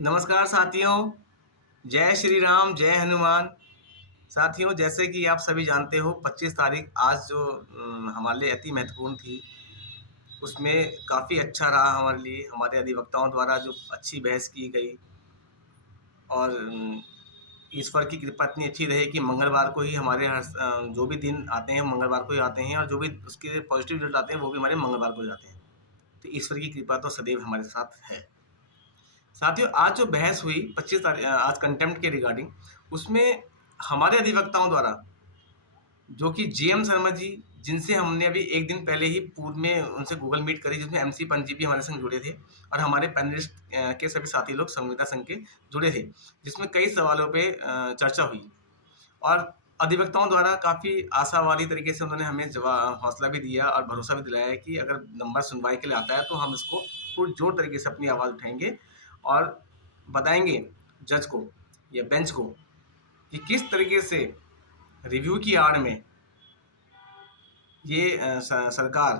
नमस्कार साथियों, जय श्री राम, जय हनुमान। साथियों, जैसे कि आप सभी जानते हो 25 तारीख आज जो हमारे लिए अति महत्वपूर्ण थी, उसमें काफ़ी अच्छा रहा हमारे लिए। हमारे अधिवक्ताओं द्वारा जो अच्छी बहस की गई और ईश्वर की कृपा इतनी अच्छी रही कि मंगलवार को ही हमारे जो भी दिन आते हैं मंगलवार को ही आते हैं और जो भी उसके पॉजिटिव रिजल्ट आते हैं वो भी हमारे मंगलवार को ही आते हैं। तो ईश्वर की कृपा तो सदैव हमारे साथ है। साथियों, आज जो बहस हुई 25 तारीख आज कंटेम्प्ट के रिगार्डिंग, उसमें हमारे अधिवक्ताओं द्वारा जो कि जेएम शर्मा जी, जिनसे हमने अभी एक दिन पहले ही पूर्व में उनसे गूगल मीट करी, जिसमें एमसी पंजी भी हमारे संग जुड़े थे और हमारे पैनलिस्ट के सभी साथी लोग संविदा संघ के जुड़े थे, जिसमें कई सवालों पे चर्चा हुई और अधिवक्ताओं द्वारा काफ़ी आशावादी तरीके से उन्होंने हमें हौसला भी दिया और भरोसा भी दिलाया है कि अगर नंबर सुनवाई के लिए आता है तो हम इसको पुरजोर तरीके से अपनी आवाज़ उठाएंगे और बताएंगे जज को या बेंच को कि किस तरीके से रिव्यू की आड़ में ये सरकार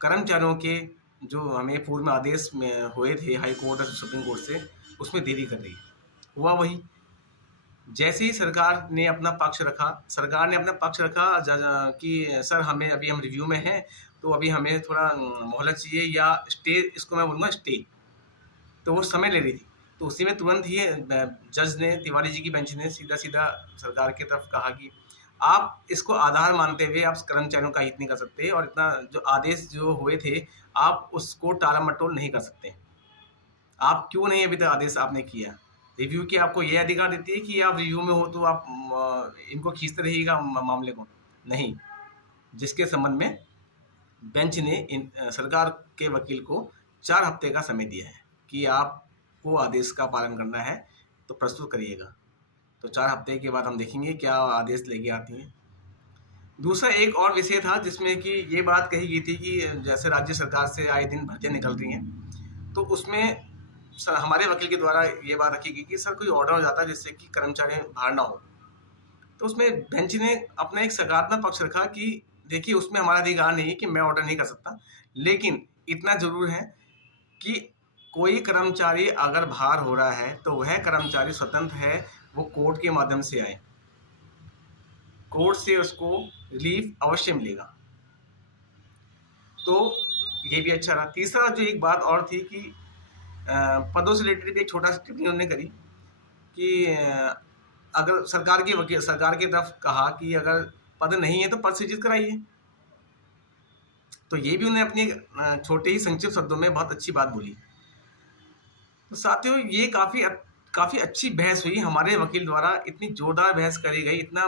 कर्मचारियों के जो हमें पूर्व में आदेश में हुए थे हाई कोर्ट और सुप्रीम कोर्ट से, उसमें देरी कर रही है। हुआ वही, जैसे ही सरकार ने अपना पक्ष रखा कि सर हमें अभी हम रिव्यू में हैं, तो अभी हमें थोड़ा मोहलत चाहिए या स्टे, इसको मैं बोलूँगा स्टे, तो वो समय ले रही थी। तो उसी में तुरंत ही जज ने, तिवारी जी की बेंच ने सीधा सरकार की तरफ कहा कि आप इसको आधार मानते हुए आप कर्मचारियों का हित नहीं कर सकते और इतना जो आदेश जो हुए थे आप उसको टाला-मटोल नहीं कर सकते। आप क्यों नहीं अभी तक आदेश आपने किया? रिव्यू की आपको ये अधिकार देती है कि आप रिव्यू में हो तो आप इनको खींचते रहिएगा मामले को? नहीं। जिसके संबंध में बेंच ने सरकार के वकील को 4 हफ्ते का समय दिया है कि आपको आदेश का पालन करना है तो प्रस्तुत करिएगा। तो 4 हफ्ते के बाद हम देखेंगे क्या आदेश लेके आती हैं। दूसरा एक और विषय था जिसमें कि ये बात कही गई थी कि जैसे राज्य सरकार से आए दिन भर्तियाँ निकल रही हैं, तो उसमें हमारे वकील के द्वारा ये बात रखी गई कि सर कोई ऑर्डर हो जाता है जिससे कि कर्मचारी बाहर ना हो। तो उसमें बेंच ने अपना एक सकारात्मक पक्ष रखा कि देखिए उसमें हमारा अधिकार नहीं है कि मैं ऑर्डर नहीं कर सकता, लेकिन इतना ज़रूर है कि कोई कर्मचारी अगर बाहर हो रहा है तो वह कर्मचारी स्वतंत्र है, वो कोर्ट के माध्यम से आए, कोर्ट से उसको रिलीफ अवश्य मिलेगा। तो ये भी अच्छा रहा। तीसरा जो एक बात और थी कि पदों से रिलेटेड भी एक छोटा सा टिप्पणी उन्होंने करी कि अगर सरकार की तरफ कहा कि अगर पद नहीं है तो पद सृजित कराइए। तो ये भी उन्होंने अपनी छोटे ही संक्षिप्त शब्दों में बहुत अच्छी बात बोली। तो साथियों, ये काफ़ी अच्छी बहस हुई हमारे वकील द्वारा, इतनी ज़ोरदार बहस करी गई, इतना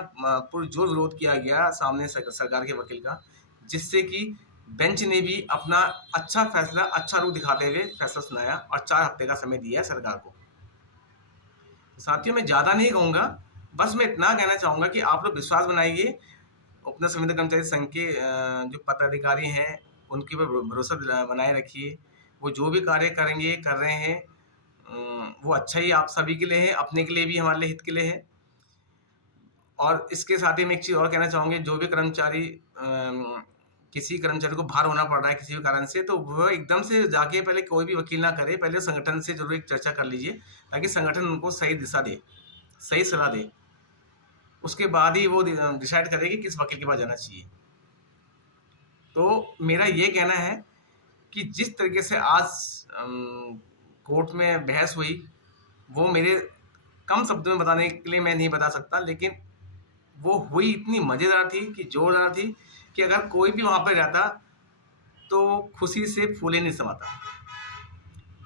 पुरजोर विरोध किया गया सामने सरकार के वकील का, जिससे कि बेंच ने भी अपना अच्छा फैसला, अच्छा रुख दिखाते हुए फैसला सुनाया और 4 हफ्ते का समय दिया है सरकार को। साथियों, मैं ज़्यादा नहीं कहूँगा, बस मैं इतना कहना चाहूँगा कि आप लोग विश्वास बनाइए, अपना संविदा कर्मचारी संघ के जो पदाधिकारी हैं, उनके ऊपर भरोसा बनाए रखिए। वो जो भी कार्य करेंगे, कर रहे हैं, वो अच्छा ही आप सभी के लिए है, अपने के लिए भी, हमारे लिए हित के लिए है। और इसके साथ ही मैं एक चीज़ और कहना चाहूँगी, जो भी कर्मचारी किसी कर्मचारी को बाहर होना पड़ रहा है किसी भी कारण से, तो वह एकदम से जाके पहले कोई भी वकील ना करे, पहले संगठन से ज़रूर एक चर्चा कर लीजिए, ताकि संगठन उनको सही दिशा दे, सही सलाह दे। उसके बाद ही वो डिसाइड करे कि किस वकील के पास जाना चाहिए। तो मेरा ये कहना है कि जिस तरीके से आज कोर्ट में बहस हुई, वो मेरे कम शब्दों में बताने के लिए मैं नहीं बता सकता, लेकिन वो हुई इतनी मज़ेदार थी कि ज़ोरदार थी कि अगर कोई भी वहाँ पे रहता तो खुशी से फूले नहीं समाता।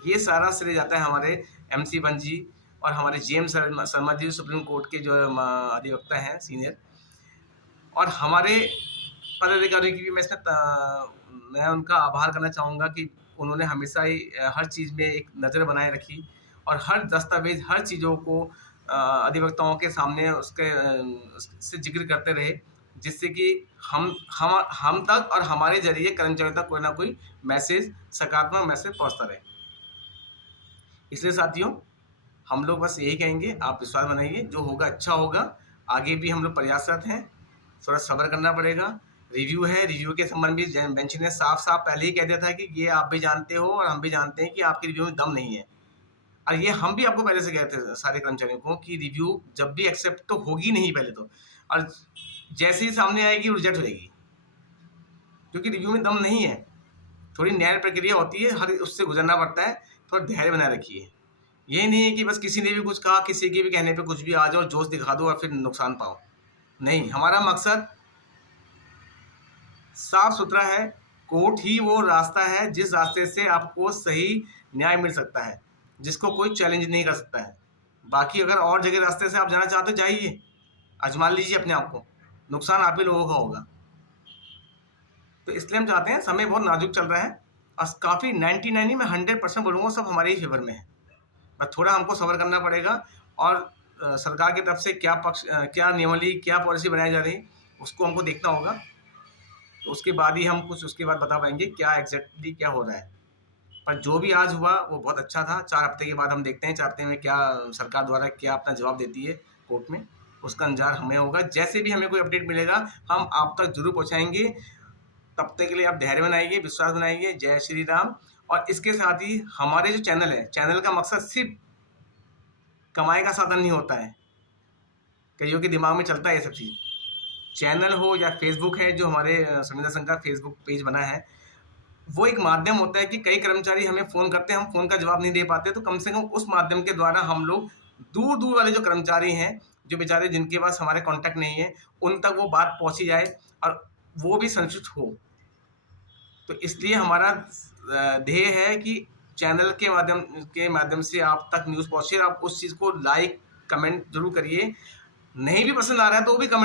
ये सारा श्रेय जाता है हमारे एमसी बंजी और हमारे JM Sharma ji, supreme court के जो अधिवक्ता हैं सीनियर, और हमारे पदाधिकारियों की भी मैं उनका आभार करना चाहूँगा कि उन्होंने हमेशा ही हर चीज़ में एक नज़र बनाए रखी और हर दस्तावेज़, हर चीज़ों को अधिवक्ताओं के सामने उससे ज़िक्र करते रहे, जिससे कि हम तक और हमारे ज़रिए कर्मचारियों तक कोई ना कोई मैसेज, सकारात्मक मैसेज पहुँचता रहे। इसलिए साथियों, हम लोग बस यही कहेंगे, आप विश्वास बनाइए, जो होगा अच्छा होगा। आगे भी हम लोग प्रयासरत हैं, थोड़ा सब्र करना पड़ेगा। रिव्यू है, रिव्यू के संबंध में बेंच ने साफ-साफ पहले ही कह दिया था कि ये आप भी जानते हो और हम भी जानते हैं कि आपकी रिव्यू में दम नहीं है। और ये हम भी आपको पहले से कहते थे सारे कर्मचारियों को कि रिव्यू जब भी एक्सेप्ट तो होगी नहीं पहले तो, और जैसे ही सामने आएगी रिजेक्ट हो जाएगी, क्योंकि रिव्यू में दम नहीं है, थोड़ी न्याय प्रक्रिया होती है, हर उससे गुजरना पड़ता है, थोड़ा धैर्य बनाए रखिए। ये नहीं है कि बस किसी ने भी कुछ कहा, किसी के भी कहने पे कुछ भी आ जाओ, जोश दिखा दो और फिर नुकसान पाओ। नहीं, हमारा मकसद साफ सुथरा है। कोर्ट ही वो रास्ता है जिस रास्ते से आपको सही न्याय मिल सकता है, जिसको कोई चैलेंज नहीं कर सकता है। बाकी अगर और जगह रास्ते से आप जाना चाहते हो, जाइए, आजमा लीजिए अपने आप को, नुकसान आप ही लोगों का होगा। तो इसलिए हम चाहते हैं, समय बहुत नाजुक चल रहा है और काफ़ी 99 में 100% बोलूँगा सब हमारे ही फेवर में है, बस थोड़ा हमको सब्र करना पड़ेगा। और सरकार की तरफ से क्या नियमावली, क्या पॉलिसी बनाई जा रही, उसको हमको देखना होगा, तो उसके बाद ही हम कुछ उसके बाद बता पाएंगे क्या एग्जैक्टली क्या हो रहा है। पर जो भी आज हुआ वो बहुत अच्छा था। 4 हफ्ते के बाद हम देखते हैं 4 हफ्ते में क्या सरकार द्वारा क्या अपना जवाब देती है कोर्ट में, उसका इंतजार हमें होगा। जैसे भी हमें कोई अपडेट मिलेगा हम आप तक जरूर पहुँचाएंगे। तब तक के लिए आप धैर्य बनाइए, विश्वास बनाइए। जय श्री राम। और इसके साथ ही हमारे जो चैनल है, चैनल का मकसद सिर्फ कमाई का साधन नहीं होता है, कईयों के दिमाग में चलता है ये सब चीज़। चैनल हो या फेसबुक है, जो हमारे संविदा संघ का फेसबुक पेज बना है, वो एक माध्यम होता है कि कई कर्मचारी हमें फ़ोन करते हैं, हम फ़ोन का जवाब नहीं दे पाते, तो कम से कम उस माध्यम के द्वारा हम लोग दूर दूर वाले जो कर्मचारी हैं, जो बेचारे जिनके पास हमारे कॉन्टैक्ट नहीं है, उन तक वो बात पहुँची जाए और वो भी संतुष्ट हो। तो इसलिए हमारा ध्येय है कि चैनल के माध्यम से आप तक न्यूज़ पहुँचे। आप उस चीज़ को लाइक कमेंट जरूर करिए। नहीं भी पसंद आ रहा है तो वो भी कमेंट